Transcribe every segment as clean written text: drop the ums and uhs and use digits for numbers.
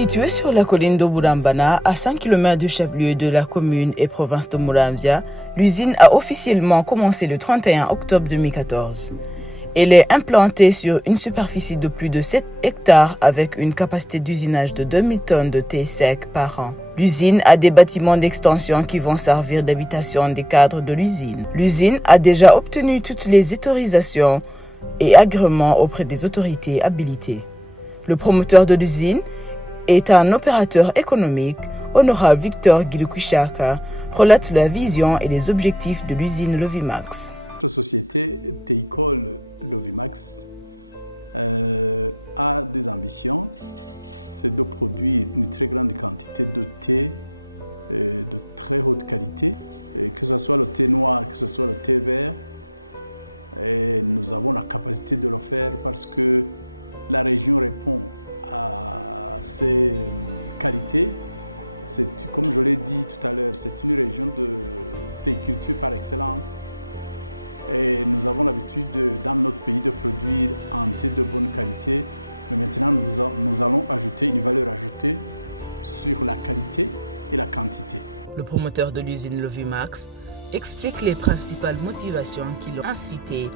Située sur la colline de Burambana, à 5 km du chef-lieu de la commune et province de Muramvya, l'usine a officiellement commencé le 31 octobre 2014. Elle est implantée sur une superficie de plus de 7 hectares avec une capacité d'usinage de 2000 tonnes de thé sec par an. L'usine a des bâtiments d'extension qui vont servir d'habitation des cadres de l'usine. L'usine a déjà obtenu toutes les autorisations et agréments auprès des autorités habilitées. Le promoteur de l'usine est un opérateur économique. Honorable Victor Girukushaka relate la vision et les objectifs de l'usine Lovimax. Notre société Teicol Lovimax a des ambitions, c'est de produire une très grande quantité de thé de très haute qualité, que ce soit le thé noir, que ce soit le thé vert. Et nous avons la capacité de le faire parce que la région répond à ces qualités. Comme je l'ai dit tout à l'heure, c'est une région de théiculture par excellence. Et nous avons l'habitude dans notre pays de produire un thé de bonne qualité. Mais maintenant, nous allons ajouter une valeur ajoutée sur la qualité et la quantité. Le promoteur de l'usine Lovimax explique les principales motivations qui l'ont incité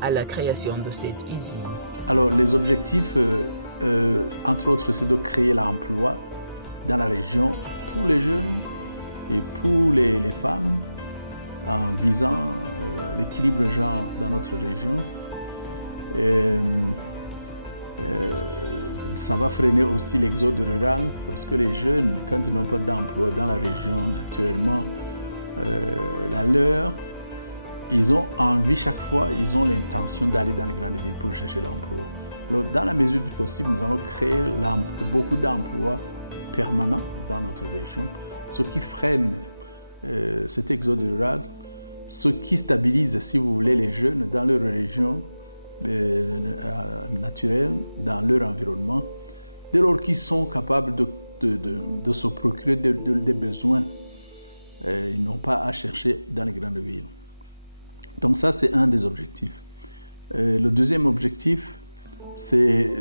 à la création de cette usine. Alors, les objectifs, entre autres, c'est de créer l'emploi dans la région pour les jeunes et pour les femmes, en visant l'équilibre genre dans notre région. Ça va freiner aussi l'exode rural parce que les jeunes, quand ils n'ont pas d'emploi dans la région, naturellement, ils ont envie chaque fois, ils ont l'intention d'aller dans les grandes villes pour chercher l'emploi. Alors, dans la mesure du possible, nous allons créer beaucoup d'emplois permanents dans notre région, ce qui freine cet exode rural, ce qui stabilise, si vous voulez, les jeunes dans leur région naturelle, dans leur environnement, dès lors qu'ils sont capables de se procurer des besoins. Ils n'ont pas à chercher dans les grandes villes. Donc ça, c'est un des objectifs. Le deuxième objectif, c'est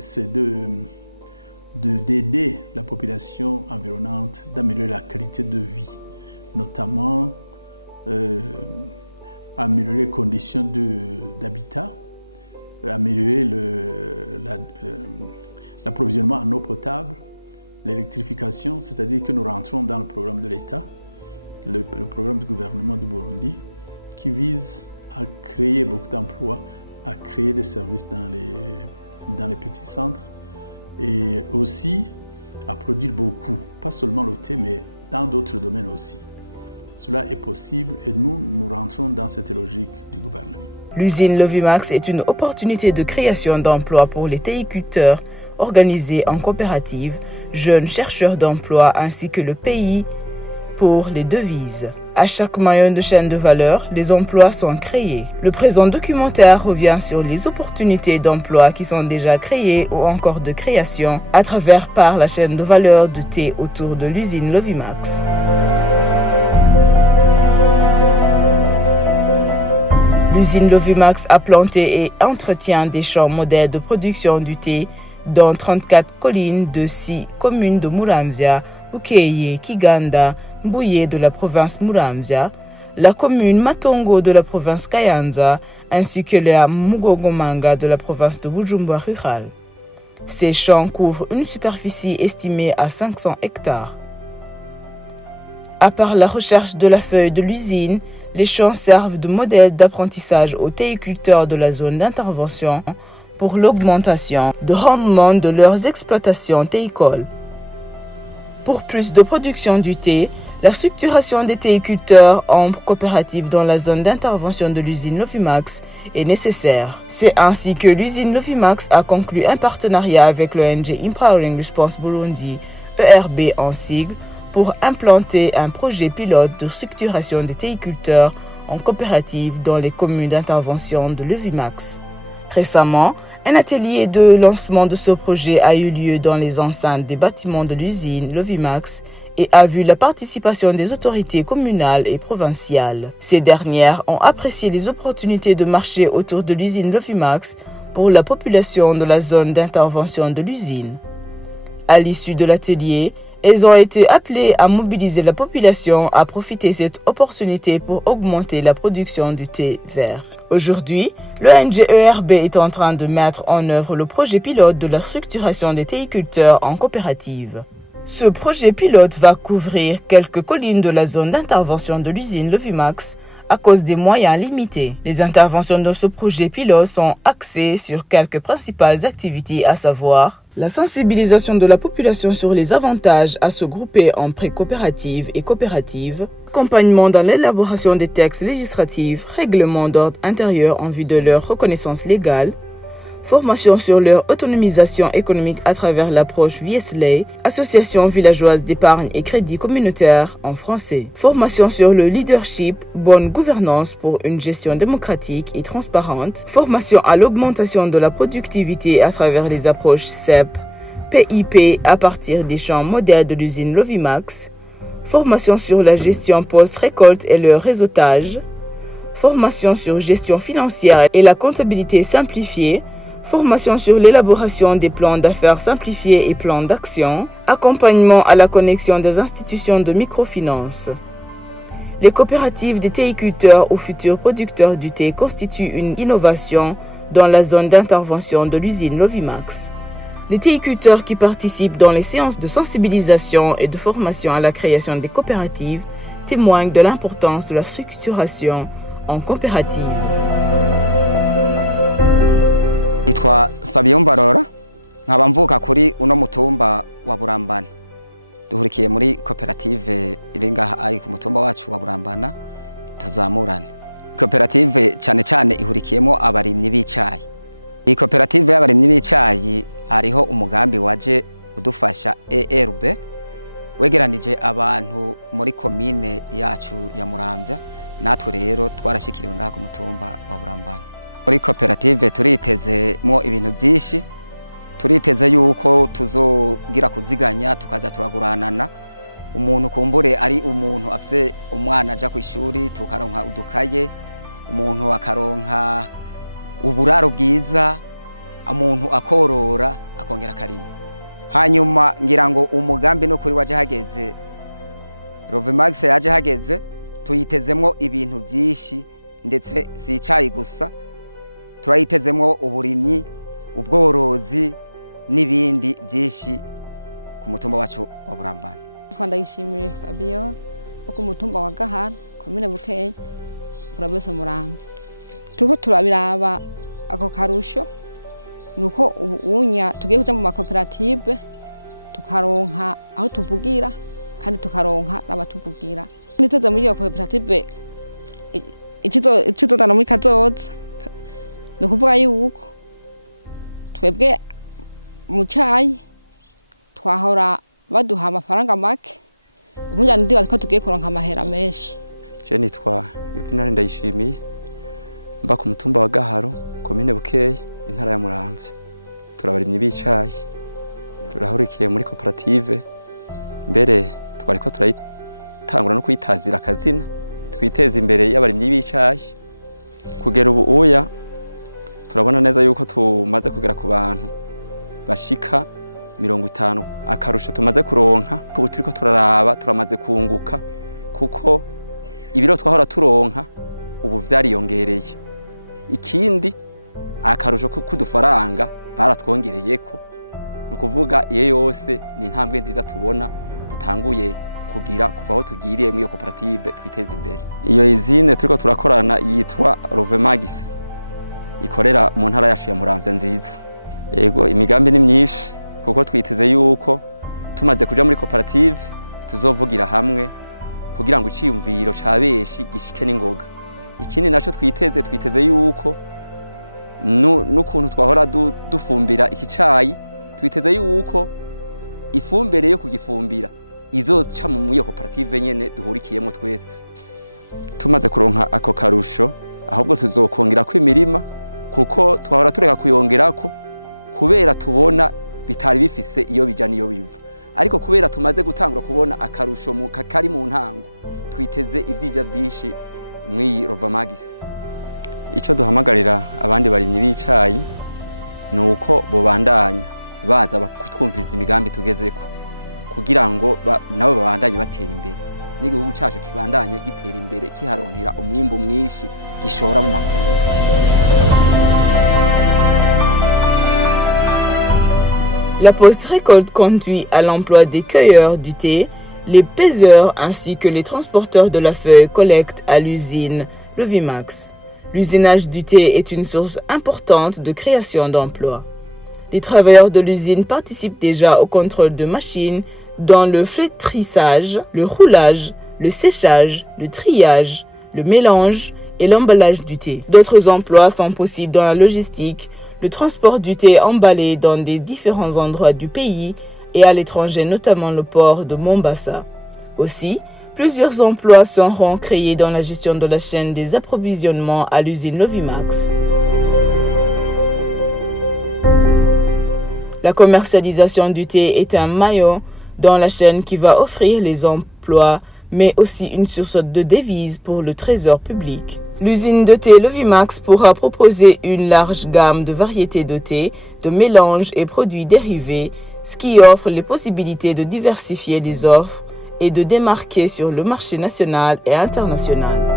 d'aider la population environnante, d'améliorer la qualité de vie, notamment améliorer les conditions d'habitat, améliorer l'approvisionnement en eau potable, l'électrification, c'est-à-dire que nous rentrons dans le programme de l'État, le programme du gouvernement du Burundi, qui vise à créer beaucoup d'emplois, à créer des services dans les petits centres et aussi à produire beaucoup, pas seulement le thé, mais dans d'autres domaines aussi. Cela est possible et nous rentrons dans cette logique du gouvernement. L'usine Lovimax est une opportunité de création d'emplois pour les théiculteurs organisés en coopérative, jeunes chercheurs d'emploi ainsi que le pays pour les devises. À chaque maillon de chaîne de valeur, les emplois sont créés. Le présent documentaire revient sur les opportunités d'emploi qui sont déjà créées ou encore de création à travers par la chaîne de valeur de thé autour de l'usine Lovimax. L'usine Lovimax a planté et entretient des champs modèles de production du thé dans 34 collines de 6 communes de Muramvya, Ukeye, Kiganda, Mbuye de la province Muramvya, la commune Matongo de la province Kayanza, ainsi que la Mugogomanga de la province de Bujumbura rural. Ces champs couvrent une superficie estimée à 500 hectares. À part la recherche de la feuille de l'usine, les champs servent de modèle d'apprentissage aux théiculteurs de la zone d'intervention pour l'augmentation de rendement de leurs exploitations théicoles. Pour plus de production du thé, la structuration des théiculteurs en coopérative dans la zone d'intervention de l'usine Lovimax est nécessaire. C'est ainsi que l'usine Lovimax a conclu un partenariat avec l'ONG Empowering Response Burundi, ERB en sigle, pour implanter un projet pilote de structuration des théiculteurs en coopérative dans les communes d'intervention de Lovimax. Récemment, un atelier de lancement de ce projet a eu lieu dans les enceintes des bâtiments de l'usine Lovimax et a vu la participation des autorités communales et provinciales. Ces dernières ont apprécié les opportunités de marché autour de l'usine Lovimax pour la population de la zone d'intervention de l'usine. À l'issue de l'atelier, elles ont été appelées à mobiliser la population à profiter de cette opportunité pour augmenter la production du thé vert. Aujourd'hui, l'ONG ERB est en train de mettre en œuvre le projet pilote de la structuration des théiculteurs en coopérative. Ce projet pilote va couvrir quelques collines de la zone d'intervention de l'usine Lovimax à cause des moyens limités. Les interventions de ce projet pilote sont axées sur quelques principales activités, à savoir la sensibilisation de la population sur les avantages à se grouper en pré-coopératives et coopératives, accompagnement dans l'élaboration des textes législatifs, règlements d'ordre intérieur en vue de leur reconnaissance légale, formation sur leur autonomisation économique à travers l'approche VSLA, Association villageoise d'épargne et crédit communautaire en français, formation sur le leadership, bonne gouvernance pour une gestion démocratique et transparente, formation à l'augmentation de la productivité à travers les approches CEP, PIP à partir des champs modèles de l'usine Lovimax, formation sur la gestion post-récolte et le réseautage, formation sur gestion financière et la comptabilité simplifiée, formation sur l'élaboration des plans d'affaires simplifiés et plans d'action, accompagnement à la connexion des institutions de microfinance. Les coopératives des théiculteurs ou futurs producteurs du thé constituent une innovation dans la zone d'intervention de l'usine Lovimax. Les théiculteurs qui participent dans les séances de sensibilisation et de formation à la création des coopératives témoignent de l'importance de la structuration en coopérative. Nitwa Sabiyumva Rora nkaba mvuka kuri uno mutumba wa Burambana duhurikiye muri koperative iri ngaha ari ku mutumba wacu wa Burambana tuzamurane. Koperative cyane cyane ihurikiyemo abarimyi b'icayi. Iyi koperative y'abarimyi b'icayi hariho umugambi waje udufasha ERB wegeranije abantu muri komine yacu ya Muramvya, natwe rero twarashikiriwe ngaha ku mutumba wa Burambana. Muri koperative turitezemo ibintu byinshi, turiteze yuko tuzogira kuziganya tukaza turaguranana. Umuntu kumbure ari umuntu afise umwana aja ku ishuri tukaronka udukaye, umuntu akaronka uburaro bwiza, umuntu akorora akongera akarima. Hanyuma ngira ngo umugambi no kuri waje hageze, Lovimax yaje hageze, tuyitezemo ibintu byinshi ndetse si icayi gusa, turayitezemo uburimyi, ubworozi n'ibindi byinshi ku mutumba wacu wa Burambana. Ndayishimiye Fabio ku mutumba wa Gahara komine Bukeye Burabese Muramvya. Tuko turabiraba ako karusho nuko ubunya tugiye kuja mu makoperative tukaronka aho tuvugira kandi tukaronka n'abatuvugira. Niteze muri iyo koperative ikizodana muri kazoza no kuvuga yuko twebwe mu cayi twahora baduha amafaranga make, ubu njya ndibaza ko tugiye kuronka amahera menshi. Je nitwa Yuvenal Ndayishimiye mba ku mutumba wa Gaharo komine Bukeye intara ya Muramvya. Turabarimyi b'icayi, turahurikiye muri koperative, mbere twariko turayitangura no kuyitazira akazina twiteza imbere y'abarimyi b'icayi. Kugera ubu uya turabona neza yuko tumaze kugera ku bantu bashika 50. Akarusho tumaze kuronka ubu turiko turaraba turamaze kunguka kuko ibiro twahora turonka ubu vyariyongereye. Ikindi akarusho kudufaranga baratwongereyeko, no kuvuga iyo yose ni intambwe nziza tubona dutanguye kugira kuva aho tugiriye muri koperative twiteza imbere. Iyo izine turiko turakorana yitwa Lovimax ikorera mu ntara yacu ya Muramvya nziza. Yego imigambi ni myinshi kuko twiteze yuko tumaze kuja muri koperative tuzovugira hamwe kugira ngo iciyumviro ca beshi gishike n'ingoga. Ikindi naco twiteze yuko n'ukuntu twahora dufumbira ikicayi, twiteze yuko ifumbire yo kugifumbira izoca mu iyo koperative nyene duhurikiyemo twese. Tumaze kuronka ako karusho ahubwo tuzokongera ko imirima kuko twahora tureka kuyongerako kubera tubona bitari bifise iyo bija niyo biva, ariko kubera tumaze gutangura kubona akarusho kari mu ntango twiteze ivyija vyinshi muri Lovimax. Ico duhamagarira abandi barimyi b'icayi nuko bobandanya baza kutwumviriza imigambi tugezeko kugira ngo nabo babandanye batera imbere n'igihugu cyacu kibandanye gitera imbere kiharonkera umwimbo mwinshi gishora mu makungu. La post-récolte conduit à l'emploi des cueilleurs du thé, les pêcheurs ainsi que les transporteurs de la feuille collectent à l'usine Lovimax. L'usinage du thé est une source importante de création d'emplois. Les travailleurs de l'usine participent déjà au contrôle de machines dans le flétrissage, le roulage, le séchage, le triage, le mélange et l'emballage du thé. D'autres emplois sont possibles dans la logistique, le transport du thé emballé dans des différents endroits du pays et à l'étranger, notamment le port de Mombasa. Aussi, plusieurs emplois seront créés dans la gestion de la chaîne des approvisionnements à l'usine Lovimax. La commercialisation du thé est un maillon dans la chaîne qui va offrir les emplois, mais aussi une source de devises pour le trésor public. L'usine de thé Lovimax pourra proposer une large gamme de variétés de thé, de mélanges et produits dérivés, ce qui offre les possibilités de diversifier les offres et de démarquer sur le marché national et international.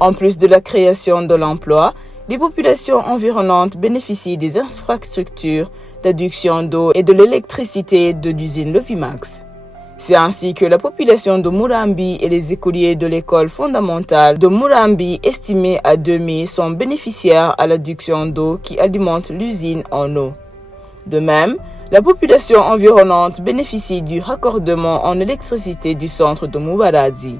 En plus de la création de l'emploi, les populations environnantes bénéficient des infrastructures d'adduction d'eau et de l'électricité de l'usine Lovimax. C'est ainsi que la population de Murambi et les écoliers de l'école fondamentale de Murambi, estimés à 2000, sont bénéficiaires à l'adduction d'eau qui alimente l'usine en eau. De même, la population environnante bénéficie du raccordement en électricité du centre de Mubarazi.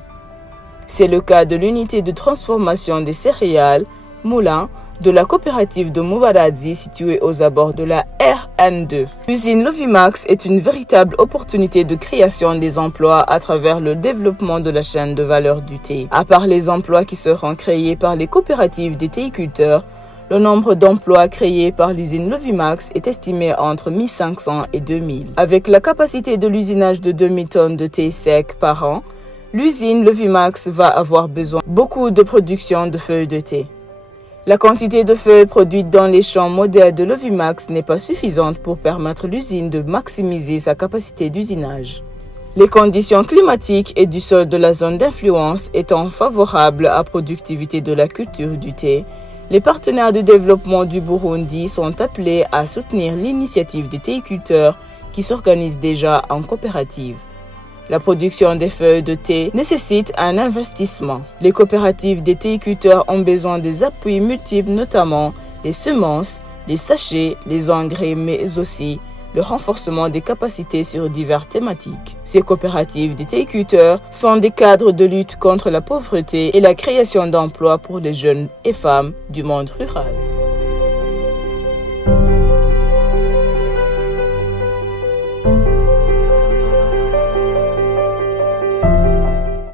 C'est le cas de l'unité de transformation des céréales, Moulin, de la coopérative de Mubarazi située aux abords de la RN2. L'usine Lovimax est une véritable opportunité de création des emplois à travers le développement de la chaîne de valeur du thé. À part les emplois qui seront créés par les coopératives des théiculteurs, le nombre d'emplois créés par l'usine Lovimax est estimé entre 1500 et 2000. Avec la capacité de l'usinage de 2000 tonnes de thé sec par an, l'usine Lovimax va avoir besoin beaucoup de production de feuilles de thé. La quantité de feuilles produites dans les champs modèles de Lovimax n'est pas suffisante pour permettre à l'usine de maximiser sa capacité d'usinage. Les conditions climatiques et du sol de la zone d'influence étant favorables à la productivité de la culture du thé, les partenaires de développement du Burundi sont appelés à soutenir l'initiative des théiculteurs qui s'organisent déjà en coopérative. La production des feuilles de thé nécessite un investissement. Les coopératives des théiculteurs ont besoin des appuis multiples, notamment les semences, les sachets, les engrais, mais aussi le renforcement des capacités sur diverses thématiques. Ces coopératives des théiculteurs sont des cadres de lutte contre la pauvreté et la création d'emplois pour les jeunes et femmes du monde rural.